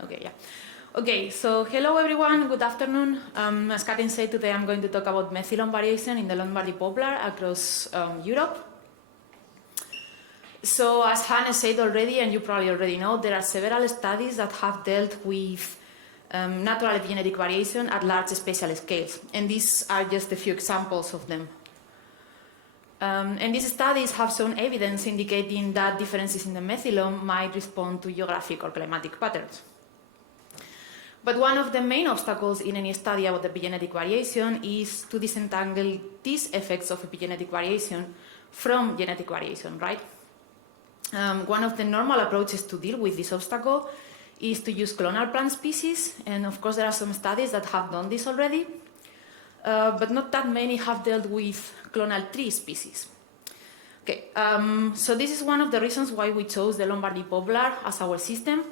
Okay, yeah. Okay, so hello everyone, good afternoon. As Katin said, today I'm going to talk about methylome variation in the Lombardy poplar across Europe. So as Hannes said already, and you probably already know, there are several studies that have dealt with natural epigenetic variation at large spatial scales. And these are just a few examples of them. And these studies have shown evidence indicating that differences in the methylome might respond to geographic or climatic patterns. But one of the main obstacles in any study about epigenetic variation is to disentangle these effects of epigenetic variation from genetic variation, right? One of the normal approaches to deal with this obstacle is to use clonal plant species, and of course there are some studies that have done this already, but not that many have dealt with clonal tree species. Okay, so this is one of the reasons why we chose the Lombardy poplar as our system.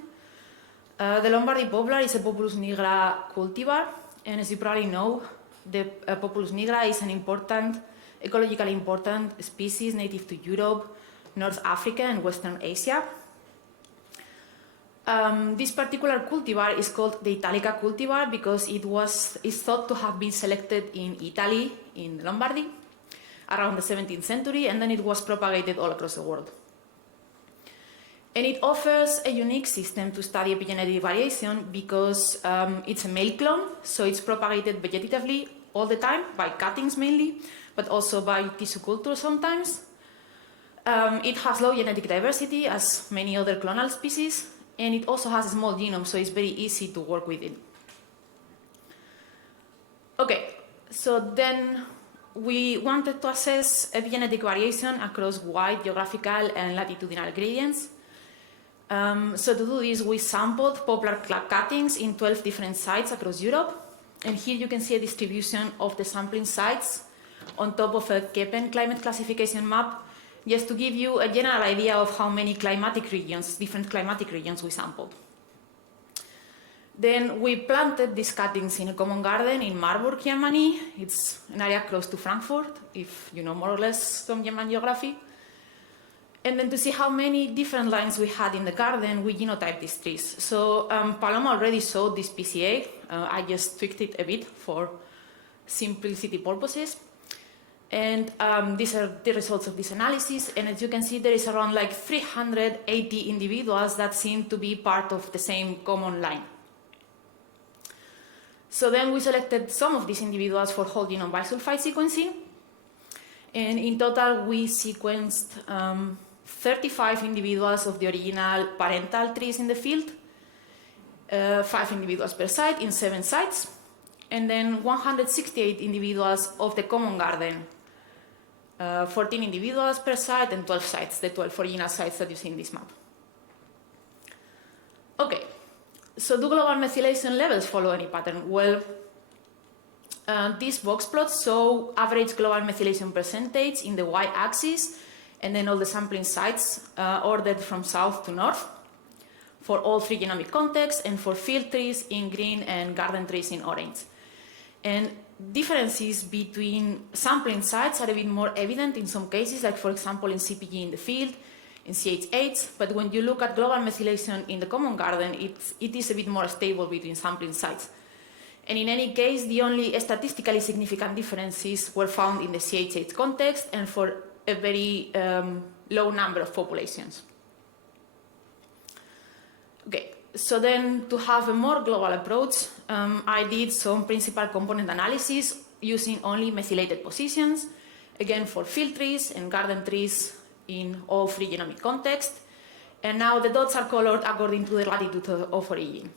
The Lombardy poplar is a Populus nigra cultivar, and as you probably know, the Populus nigra is an important, ecologically important species native to Europe, North Africa, and Western Asia. This particular cultivar is called the Italica cultivar because it's thought to have been selected in Italy, in Lombardy, around the 17th century, and then it was propagated all across the world. And it offers a unique system to study epigenetic variation because it's a male clone, so it's propagated vegetatively all the time, by cuttings mainly, but also by tissue culture sometimes. It has low genetic diversity, as many other clonal species, and it also has a small genome, so it's very easy to work with it. Okay, so then we wanted to assess epigenetic variation across wide geographical and latitudinal gradients. So to do this, we sampled poplar cuttings in 12 different sites across Europe. And here you can see a distribution of the sampling sites on top of a Köppen climate classification map, just to give you a general idea of how many climatic regions, different climatic regions we sampled. Then we planted these cuttings in a common garden in Marburg, Germany. It's an area close to Frankfurt, if you know more or less some German geography. And then to see how many different lines we had in the garden, we genotyped these trees. So Paloma already showed this PCA. I just tweaked it a bit for simplicity purposes. And these are the results of this analysis. And as you can see, there is around like 380 individuals that seem to be part of the same common line. So then we selected some of these individuals for whole genome bisulfite sequencing. And in total, we sequenced 35 individuals of the original parental trees in the field, 5 individuals per site in 7 sites, and then 168 individuals of the common garden, 14 individuals per site and 12 sites, the 12 original sites that you see in this map. Okay, so do global methylation levels follow any pattern? Well, these box plots show average global methylation percentage in the y-axis, and then all the sampling sites ordered from south to north for all 3 genomic contexts, and for field trees in green and garden trees in orange. And differences between sampling sites are a bit more evident in some cases, like for example in CPG in the field, in CH8, but when you look at global methylation in the common garden, it is a bit more stable between sampling sites. And in any case, the only statistically significant differences were found in the CH8 context and for a very low number of populations. Okay, so then to have a more global approach, I did some principal component analysis using only methylated positions, again for field trees and garden trees in all 3 genomic contexts. And now the dots are colored according to the latitude of origin.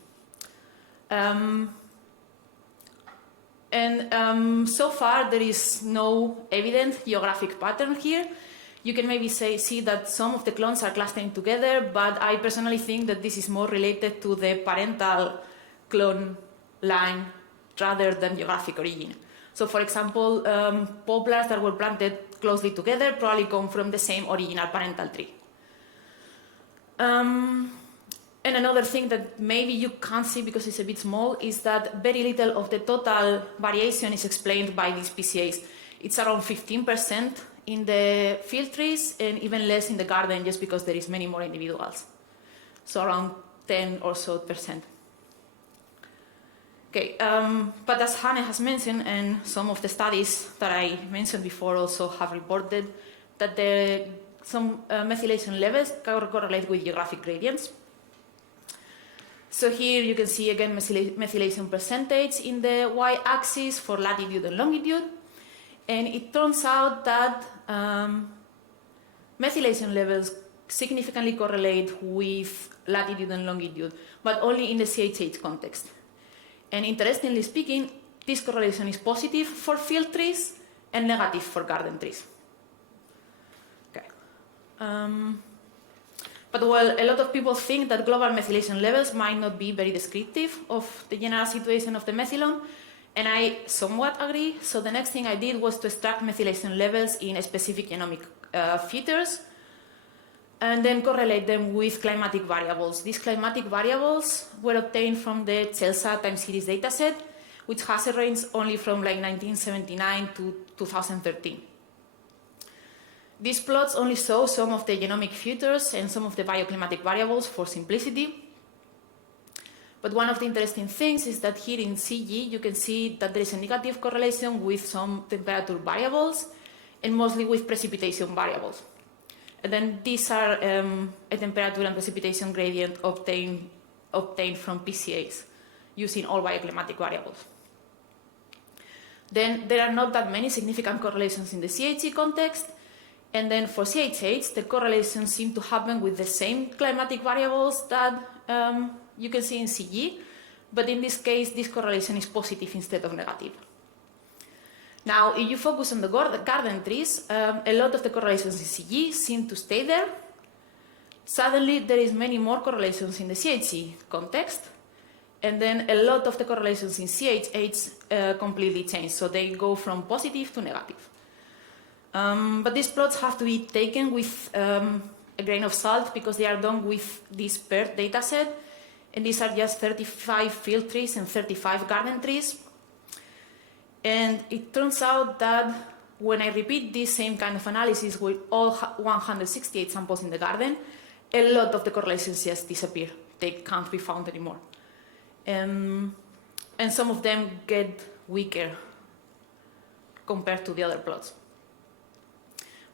So far, there is no evident geographic pattern here. You can maybe see that some of the clones are clustering together, but I personally think that this is more related to the parental clone line rather than geographic origin. So for example, poplars that were planted closely together probably come from the same original parental tree. And another thing that maybe you can't see because it's a bit small is that very little of the total variation is explained by these PCAs. It's around 15% in the field trees and even less in the garden just because there is many more individuals. so around 10 or so %. Okay, but as Hanne has mentioned, and some of the studies that I mentioned before also have reported that some methylation levels correlate with geographic gradients. So here you can see again methylation percentage in the y-axis for latitude and longitude, and it turns out that methylation levels significantly correlate with latitude and longitude, but only in the CHH context. And interestingly speaking, this correlation is positive for field trees and negative for garden trees. Okay. But while a lot of people think that global methylation levels might not be very descriptive of the general situation of the methylome, and I somewhat agree, so the next thing I did was to extract methylation levels in specific genomic features and then correlate them with climatic variables. These climatic variables were obtained from the CHELSA time series dataset, which has a range only from like 1979 to 2013. These plots only show some of the genomic features and some of the bioclimatic variables for simplicity. But one of the interesting things is that here in CG, you can see that there is a negative correlation with some temperature variables and mostly with precipitation variables. And then these are a temperature and precipitation gradient obtained from PCAs using all bioclimatic variables. Then there are not that many significant correlations in the CHE context. And then for CHH, the correlations seem to happen with the same climatic variables that you can see in CG. But in this case, this correlation is positive instead of negative. Now, if you focus on the garden trees, a lot of the correlations in CG seem to stay there. Suddenly, there is many more correlations in the CHE context, and then a lot of the correlations in CHH completely change, so they go from positive to negative. But these plots have to be taken with a grain of salt because they are done with this paired dataset, and these are just 35 field trees and 35 garden trees. And it turns out that when I repeat this same kind of analysis with all 168 samples in the garden, a lot of the correlations just disappear. They can't be found anymore. And some of them get weaker compared to the other plots.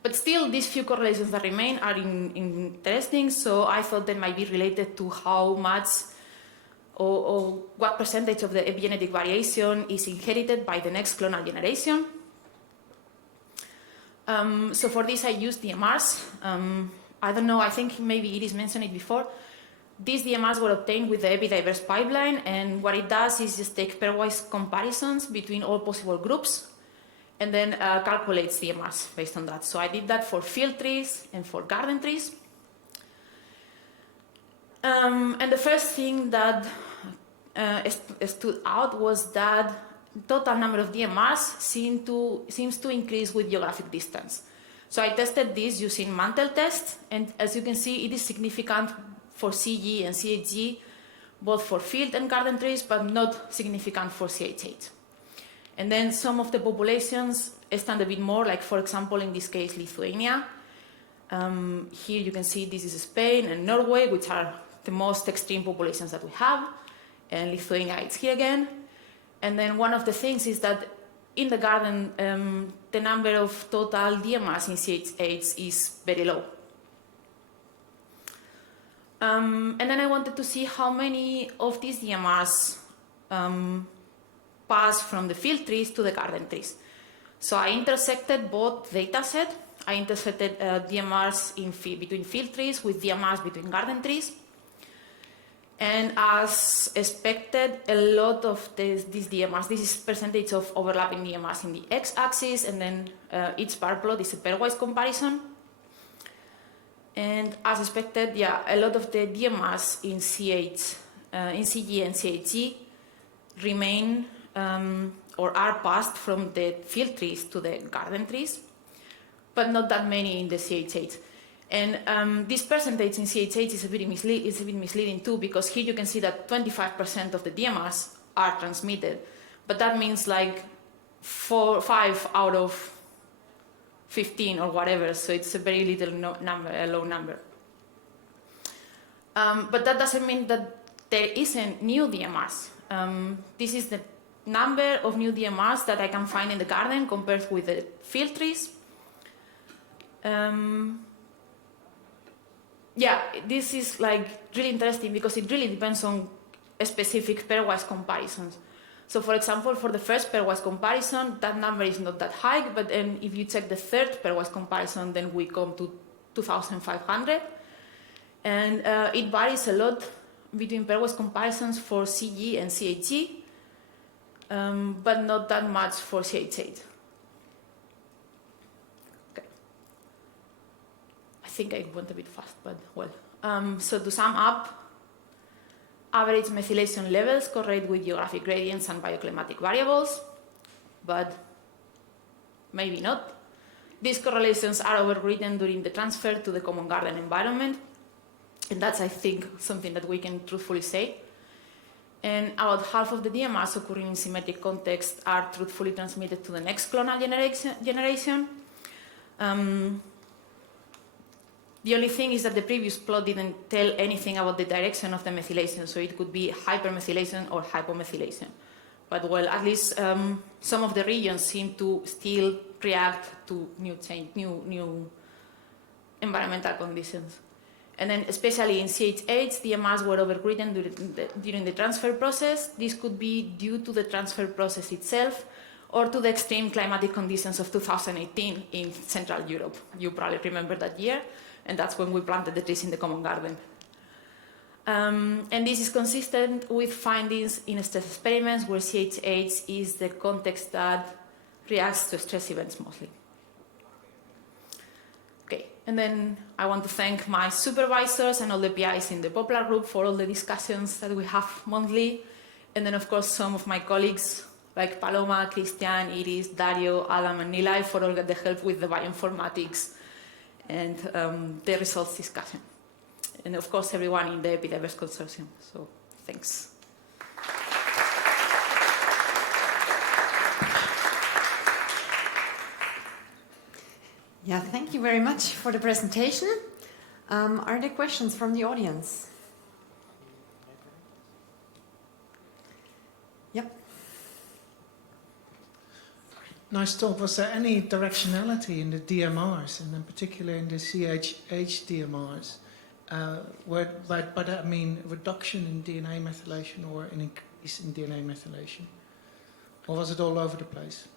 But still, these few correlations that remain are interesting, so I thought they might be related to how much or what percentage of the epigenetic variation is inherited by the next clonal generation. So for this I used DMRs. I don't know, I think maybe Iris mentioned it before. These DMRs were obtained with the EpiDiverse pipeline, and what it does is just take pairwise comparisons between all possible groups and then calculates DMRs based on that. So I did that for field trees and for garden trees. And the first thing that stood out was that total number of DMRs seems to increase with geographic distance. So I tested this using mantle tests, and as you can see, it is significant for CG and CHG, both for field and garden trees, but not significant for CHH. And then some of the populations stand a bit more, like for example, in this case, Lithuania. Here you can see this is Spain and Norway, which are the most extreme populations that we have. And Lithuania is here again. And then one of the things is that in the garden, the number of total DMRs in CHH is very low. And then I wanted to see how many of these DMRs pass from the field trees to the garden trees. So I intersected both datasets. I intersected DMRs between field trees with DMRs between garden trees. And as expected, a lot of these DMRs, this is percentage of overlapping DMRs in the x-axis, and then each bar plot is a pairwise comparison. And as expected, yeah, a lot of the DMRs in CG and CHG remain or are passed from the field trees to the garden trees, but not that many in the CHH. And this percentage in CHH is a bit misleading too, because here you can see that 25% of the DMRs are transmitted, but that means like 5 out of 15 or whatever, so it's a very little low number. But that doesn't mean that there isn't new DMRs. This is the number of new DMRs that I can find in the garden compared with the field trees. Yeah, this is like really interesting because it really depends on specific pairwise comparisons. So for example, for the first pairwise comparison, that number is not that high, but then if you check the third pairwise comparison, then we come to 2,500. And it varies a lot between pairwise comparisons for CG and CHG, but not that much for CH8. Okay. I think I went a bit fast, but well. So to sum up, average methylation levels correlate with geographic gradients and bioclimatic variables, but maybe not. These correlations are overwritten during the transfer to the common garden environment, and that's, I think, something that we can truthfully say. And about half of the DMRs occurring in symmetric context are truthfully transmitted to the next clonal generation. The only thing is that the previous plot didn't tell anything about the direction of the methylation, so it could be hypermethylation or hypomethylation. But well, at least some of the regions seem to still react to new environmental conditions. And then especially in CH8, DMRs were overwritten during the transfer process. This could be due to the transfer process itself or to the extreme climatic conditions of 2018 in Central Europe. You probably remember that year, and that's when we planted the trees in the common garden. And this is consistent with findings in stress experiments where CH8 is the context that reacts to stress events mostly. Okay, and then I want to thank my supervisors and all the PIs in the Poplar group for all the discussions that we have monthly. And then, of course, some of my colleagues like Paloma, Christian, Iris, Dario, Adam, and Nilay for all the help with the bioinformatics and the results discussion. And, of course, everyone in the EpiDiverse consortium. So, thanks. Yeah, thank you very much for the presentation. Are there questions from the audience? Yep. Nice talk. Was there any directionality in the DMRs, and in particular in the CHH DMRs? By that I mean reduction in DNA methylation or an increase in DNA methylation? Or was it all over the place?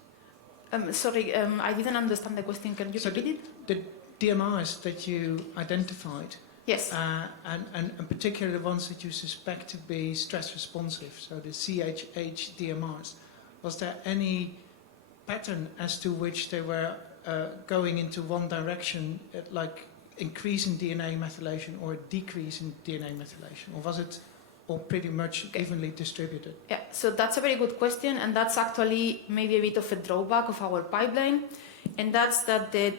Sorry, I didn't understand the question. Can you repeat it? The DMRs that you identified, Yes. and particularly the ones that you suspect to be stress responsive, so the CHH DMRs, was there any pattern as to which they were going into one direction, like increase in DNA methylation or a decrease in DNA methylation, or was it all pretty much evenly distributed? Yeah, so that's a very good question, and that's actually maybe a bit of a drawback of our pipeline, and that's that the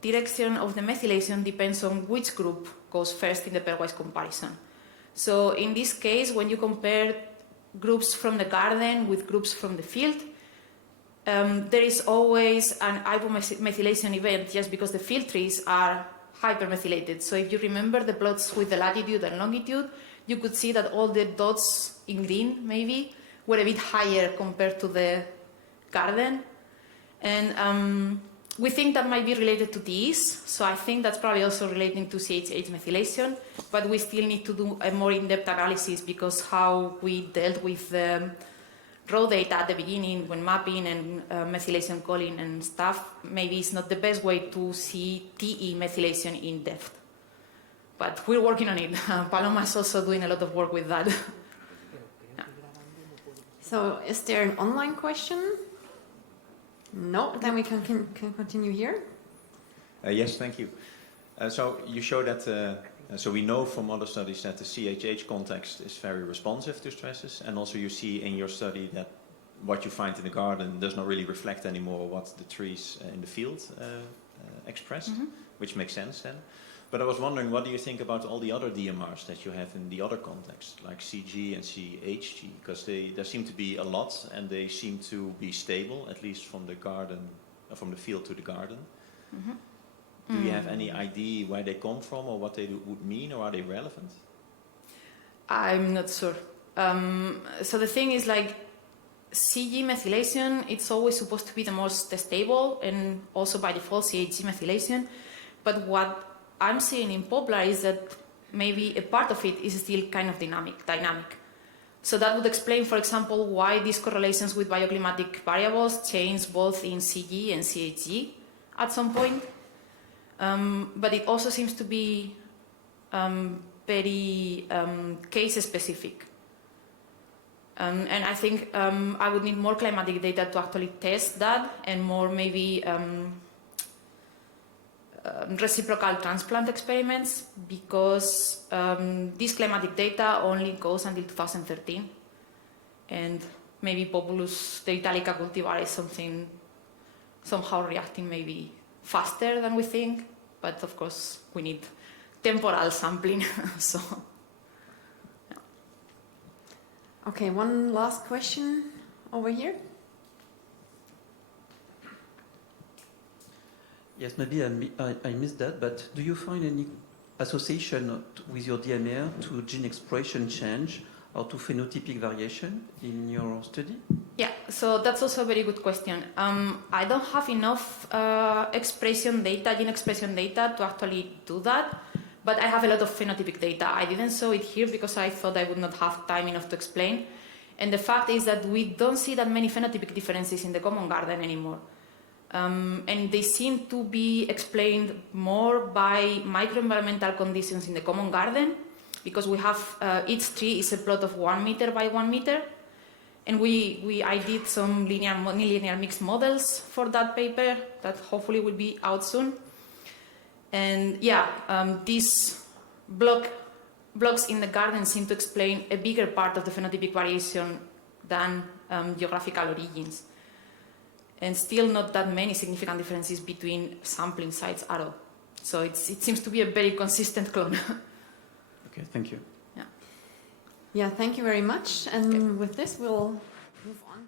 direction of the methylation depends on which group goes first in the pairwise comparison. So in this case, when you compare groups from the garden with groups from the field, there is always an hypomethylation event just because the field trees are hypermethylated. So if you remember the plots with the latitude and longitude, you could see that all the dots in green, maybe, were a bit higher compared to the garden. And we think that might be related to these. So I think that's probably also relating to CHH methylation. But we still need to do a more in-depth analysis because how we dealt with the raw data at the beginning when mapping and methylation calling and stuff, maybe it's not the best way to see TE methylation in depth. But we're working on it. Paloma is also doing a lot of work with that. Yeah. So is there an online question? No, then we can continue here. Yes, thank you. So you show that, so we know from other studies that the CHH context is very responsive to stresses, and also you see in your study that what you find in the garden does not really reflect anymore what the trees in the field expressed, which makes sense then. But I was wondering, what do you think about all the other DMRs that you have in the other contexts, like CG and CHG? Because there seem to be a lot, and they seem to be stable, at least from the garden, from the field to the garden. Do you have any idea where they come from, or what they would mean, or are they relevant? I'm not sure. So the thing is, like, CG methylation, it's always supposed to be the most stable, and also by default CHG methylation. But what I'm seeing in poplar is that maybe a part of it is still kind of dynamic. So that would explain, for example, why these correlations with bioclimatic variables change both in CG and CHG at some point. But it also seems to be very case-specific. And I think I would need more climatic data to actually test that, and more maybe reciprocal transplant experiments, because this climatic data only goes until 2013, and maybe Populus the Italica cultivar is somehow reacting maybe faster than we think, but of course we need temporal sampling. So, yeah. Okay, one last question over here. Yes, maybe I missed that, but do you find any association with your DMR to gene expression change or to phenotypic variation in your study? Yeah, so that's also a very good question. I don't have enough gene expression data to actually do that, but I have a lot of phenotypic data. I didn't show it here because I thought I would not have time enough to explain. And the fact is that we don't see that many phenotypic differences in the common garden anymore. And they seem to be explained more by microenvironmental conditions in the common garden, because we have each tree is a plot of 1 meter by 1 meter. And I did some nonlinear mixed models for that paper that hopefully will be out soon. And yeah, these blocks in the garden seem to explain a bigger part of the phenotypic variation than geographical origins. And still not that many significant differences between sampling sites at all. So it seems to be a very consistent clone. Okay, thank you. Yeah, thank you very much. And with this, we'll move on.